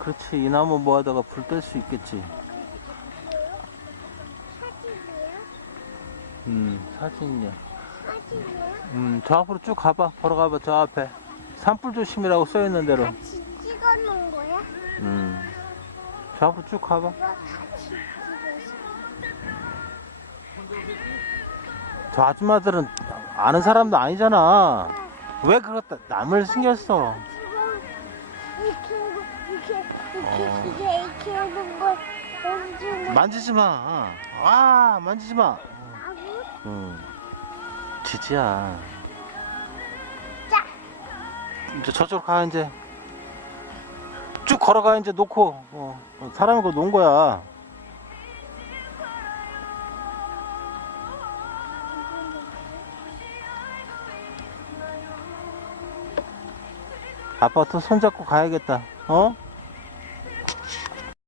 그렇지. 이 나무 모아다가 불 뗄 수 있겠지. 사진이야. 사진이야? 저 앞으로 쭉 가봐. 걸어가봐. 저 앞에. 산불 조심이라고 써있는 대로. 같이 찍어놓은 거야? 저 앞으로 쭉 가봐. 이거 같이 찍어서. 저 아줌마들은 아는 사람도 아니잖아. 왜 그렇다 남을 신경 써? 지금 이렇게 하는 걸 멈추는 만지지 마. 아, 만지지 마. 거고. 지지야. 자. 이제 저쪽으로 가. 이제 쭉 걸어가. 이제 놓고 사람이 그거 놓은 거야. 아빠 또 손잡고 가야겠다. 어?